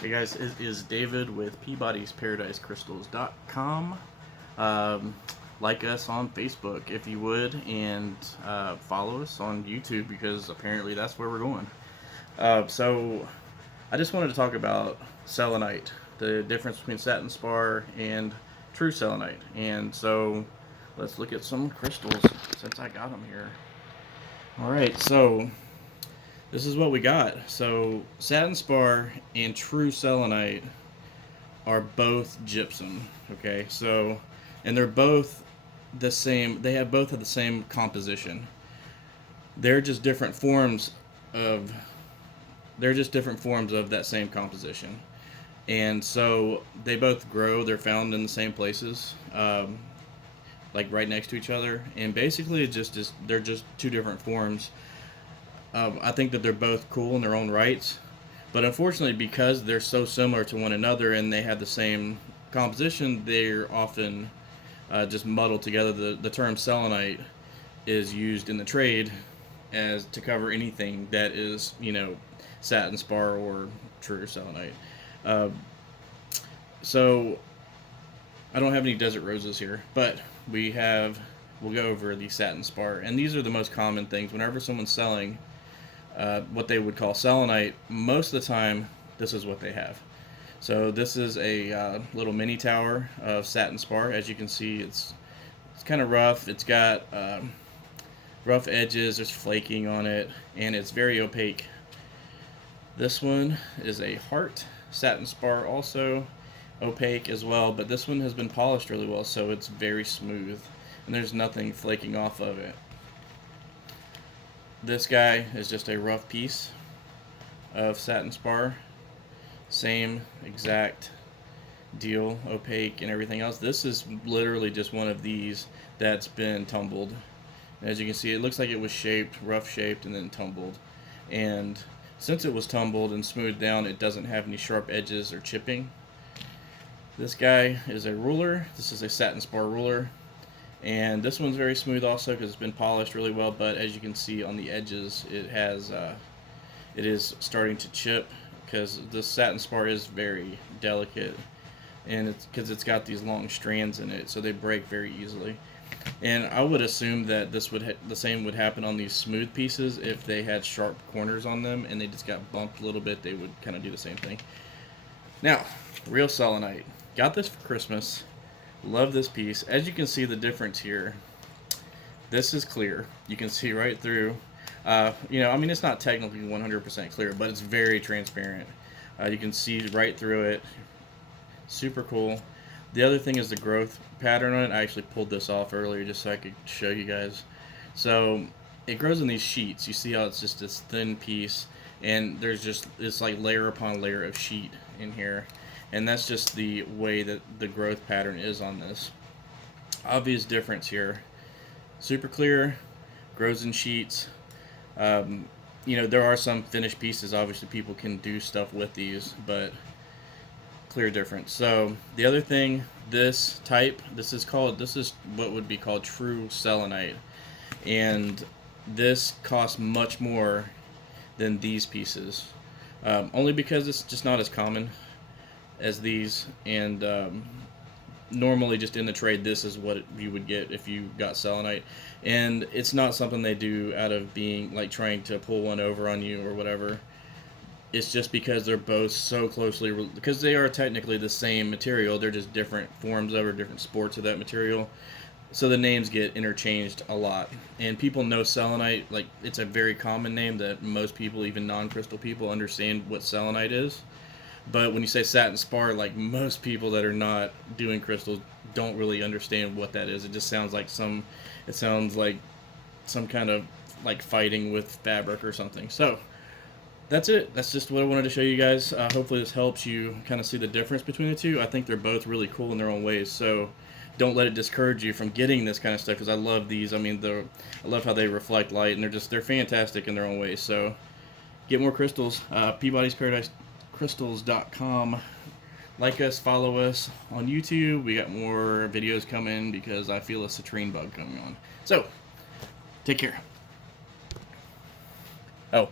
Hey guys, it is David with Peabody'sParadiseCrystals.com. Like us on Facebook if you would, and follow us on YouTube because apparently that's where we're going. So I just wanted to talk about selenite, the difference between satin spar and true selenite. And so let's look at some crystals since I got them here. All right, so this is what we got. So satin spar and true selenite are both gypsum. Okay, so and they're both the same. They have both of the same composition. They're just different forms of. They're just different forms of that same composition, and so they both grow. They're found in the same places, like right next to each other. And basically, it just is. They're just two different forms. I think that they're both cool in their own rights. But unfortunately, because they're so similar to one another and they have the same composition, they're often just muddled together. The term selenite is used in the trade as to cover anything that is, satin spar or true selenite. Uh, so I don't have any desert roses here, but we'll go over the satin spar, and these are the most common things whenever someone's selling what they would call selenite. Most of the time, this is what they have. So this is a little mini tower of satin spar. As you can see, it's kind of rough. It's got rough edges. There's flaking on it, and it's very opaque. This one is a heart satin spar, also opaque as well, but this one has been polished really well, so it's very smooth, and there's nothing flaking off of it. This guy is just a rough piece of satin spar. Same exact deal, opaque and everything else. This is literally just one of these that's been tumbled. As you can see, it looks like it was shaped, rough shaped, and then tumbled. And since it was tumbled and smoothed down, it doesn't have any sharp edges or chipping. This guy is a ruler. This is a satin spar ruler. And this one's very smooth also because it's been polished really well, but as you can see on the edges, it is starting to chip because the satin spar is very delicate, and it's because it's got these long strands in it, so they break very easily. And I would assume that the same would happen on these smooth pieces. If they had sharp corners on them and they just got bumped a little bit, they would kind of do the same thing. Now, real selenite. Got this for Christmas. Love this piece. As you can see the difference here, this is clear. You can see right through. It's not technically 100% clear, but it's very transparent. You can see right through it. Super cool. The other thing is the growth pattern on it. I actually pulled this off earlier just so I could show you guys. So it grows in these sheets. You see how it's just this thin piece, and there's just this like layer upon layer of sheet in here. And that's just the way that the growth pattern is on this. Obvious difference here. Super clear, grows in sheets. There are some finished pieces. Obviously, people can do stuff with these, but clear difference. So the other thing, this is what would be called true selenite, and this costs much more than these pieces, only because it's just not as common as these, and normally just in the trade this is what you would get if you got selenite, and it's not something they do out of being like trying to pull one over on you or whatever. It's just because they're both so closely because they are technically the same material, they're just different forms of or different sports of that material, so the names get interchanged a lot, and people know selenite, like it's a very common name that most people, even non-crystal people, understand what selenite is. But when you say satin spar, like most people that are not doing crystals don't really understand what that is. It just sounds like some kind of like fighting with fabric or something. So that's it. That's just what I wanted to show you guys. Hopefully this helps you kind of see the difference between the two. I think they're both really cool in their own ways. So don't let it discourage you from getting this kind of stuff because I love these. I love how they reflect light, and they're fantastic in their own ways. So get more crystals. Peabody's Paradise Crystals.com. Like us, follow us on YouTube. We got more videos coming because I feel a citrine bug coming on. So, take care. Oh,